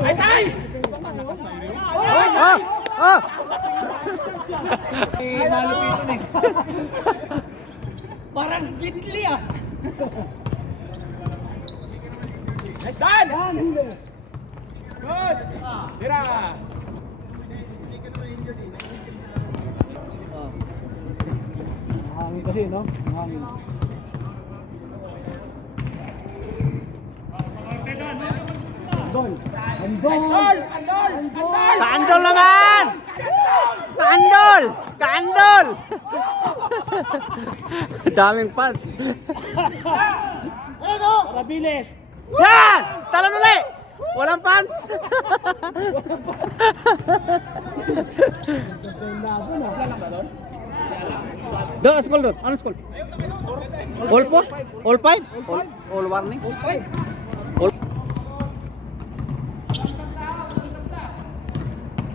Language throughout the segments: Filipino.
Ay, say! Oh! Oh! Malupit eh. Parang gitli ah. Nice done! Good! Tira! Hangin kasi, no? Hangin. Andol! Nice goal! Andol! Andol! Kaandol naman! Kaandol! Kaandol! Daming fans. Para bilis! Yan! Talon ulit! Walang fans! Doon, school doon. Ano school? All 4? All 5? All warning? All...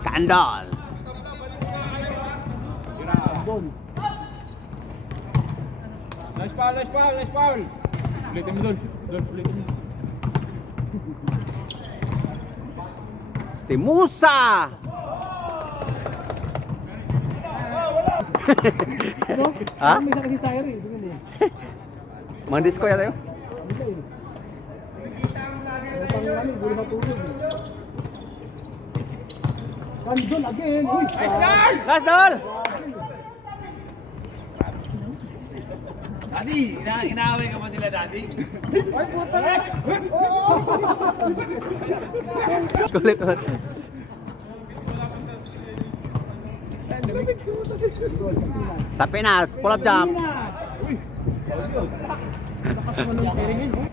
Kaandol! Andol! Nice foul, nice foul, nice foul! Ulitin mo doon. Doon, ulitin mo. Timusa! Ano? Ha? May isa kasi sayang eh. Doon eh. Mandisco ya tayo? Isa eh. Utang namin, buro sa tubig eh. Andol again! Uy! Nice goal! Last doll! Daddy! Inaaway ka ba nila, Daddy? Ay, puta na! Kulit ulit. Sa Pinas, pull up jump. Uy! Lakas naman ng pairingin, oh.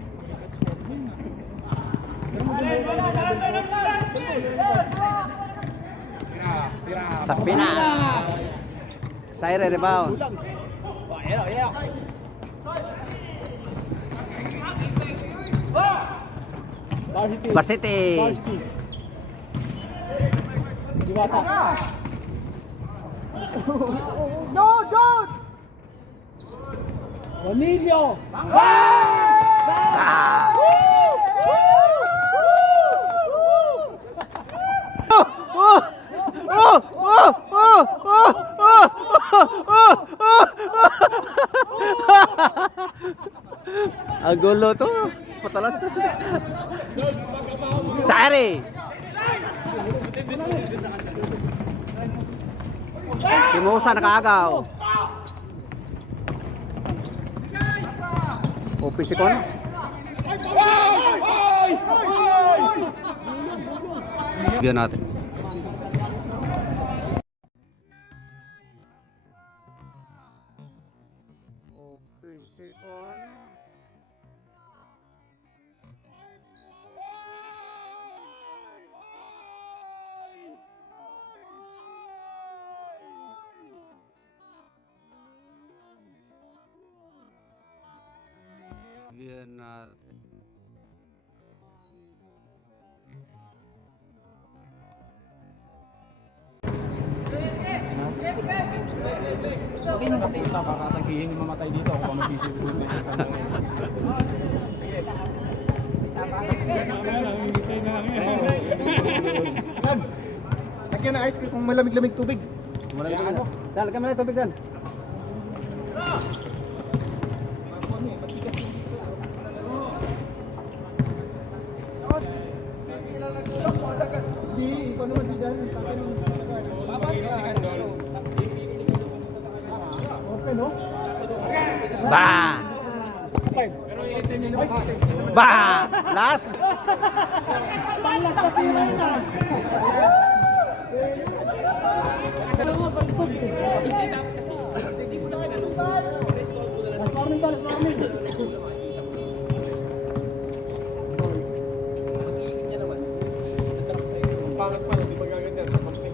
Tira, tira. Sa Pinas. Saire rebound. Varsity. Varsity. Varsity. Diwata. No, don't! Emilio! Ah. Ang gulo to. Patalas na sila. Sari. Timusa nakaagaw. Opisi ko na. Bigyan natin. Opisi ko na. Bigyan natin. Okay nung makita, kakatagihin yung mamatay dito kung ano busy food na siya. Lagyan na ice cream kung malamig-lamig tubig. Malamig na. Dal, kami na tubig dal. Hindi, ikaw naman si Dan. Open, no? Ba! Five. Ba! Last! Palas sa tira na. Hindi mo na kinalong. Last warning ba? Last warning. Pangit pa, hindi magaganda sa pag-pay.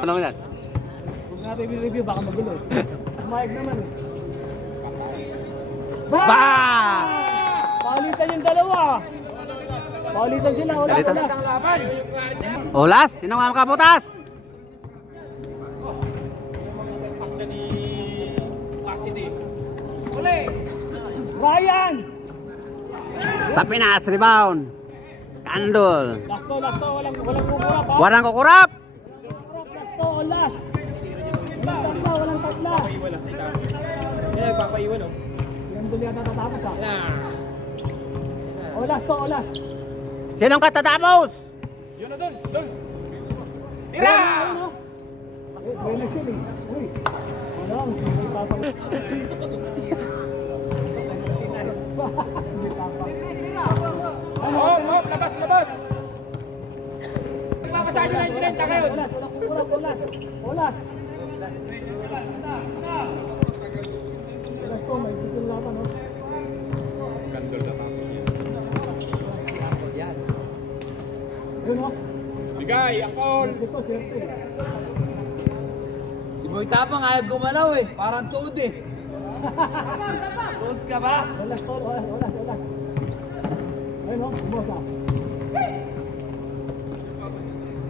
Ano yan? Huwag natin i-review, baka magulo. Umayag naman eh. Ba! Paulitan yung dalawa. Paulitan sila, wala Salita. sila. Laban. O last, sino nga makabutas? Ryan! Sa Pinas, rebound. Kandol. Lasto, walang kukurap ha? Warang kukurap. Lasto, o last. Walang tatla. Papaiwan lang si Tama. Eh, papaiwan oh. Yan doon yata tatapos ha? O last. Sinong katatapos? Yun na dun. Tira! Relax yun eh. Uy. Wala, may tapang. Oh, labas. Papasahan nyo na yung 30 kayo. Olas, walang kukurap, olas. Olas ko, may titul laban no? Kandol na tapos yan. Yun o. Bigay, ang call. Ito, siyempre. Si Boy Tapang ayaw gumalaw eh. Parang tuod eh. Tuod ka ba? Olas. Ayun o, bumosa.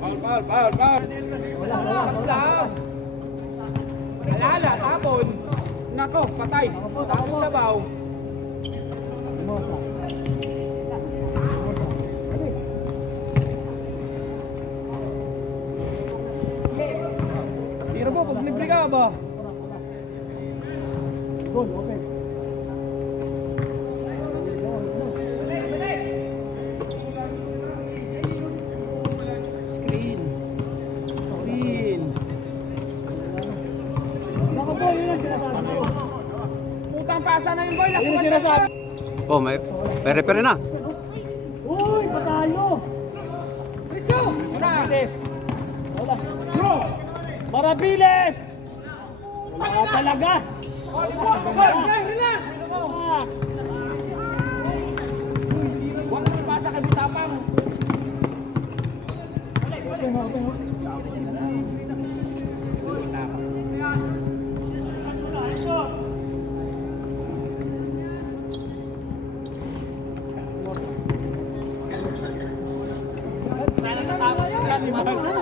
Foul. Olas. Alala, tapon. Nako, patay. Tapon sa baw. Bumosa. Tira mo, pag libre ka ba? Goal, open. Screen. Nako po, yun ang sinasabi ko. Putang pasa na yung boy. Yun ang sinasabi. Oh, may pere na. Uy, patalo! Marabiles! Olas! Marabiles! Wala talaga! Relax! Huwag mo pasa kay Butapang.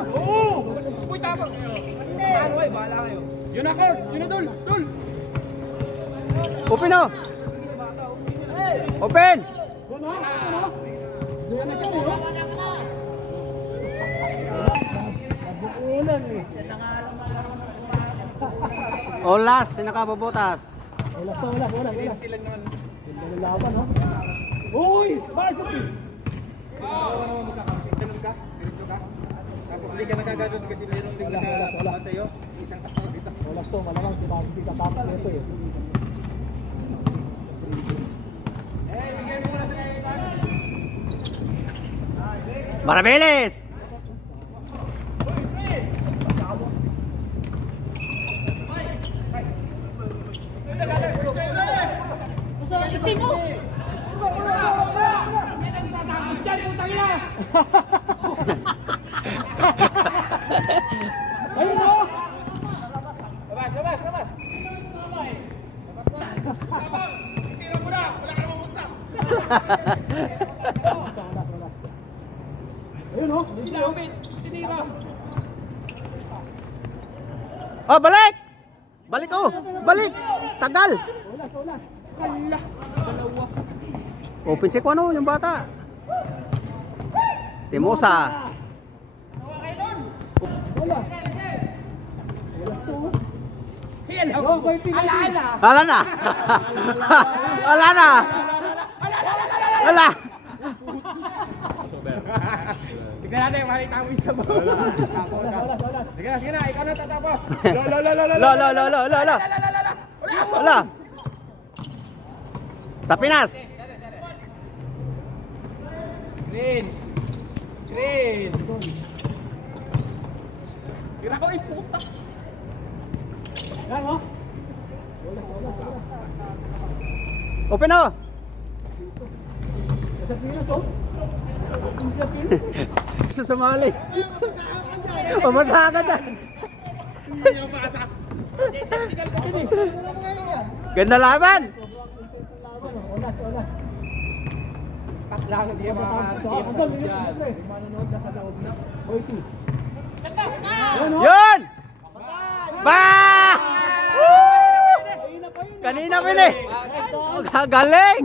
Oo! Si Boy Tapang. Ano kayo? Bahala kayo. Yun na court. Yun na dul. Open o. Open. Nabukulan eh. O last, sino kabubutas? Olas. Ganda ng laban ha. Uy! Varsity! Ganun ka? Diretso ka? Tapos hindi ka nagaganon kasi meron din nagaganon sa'yo. Isang takbo dito. Olas to, malamang si Varsity sa tapos nito eh. Marabiles. Ayun o! Labas. Ayun o! Tinira. Oh, balik. Balik oh. Balik. Tagal. Olas! Kala. Dalawa. Open si Kwano, yung bata. Timosa. Olas! Olas to oh. Yo, may pinag- Wala na. Wala na. Wala. Tignan natin, makita mo yung sabaw. Olas! Sige na, ikaw na tatapos. Lo. Wala. Sa Pinas. Screen. Tira ko yung puta. Yan o! Olas! Open oh. Nasa Pinas oh! Sa sumali. Pamasa ka dyan. Ganda laban. Yun! Ba! Kanina pa yun eh. Galing!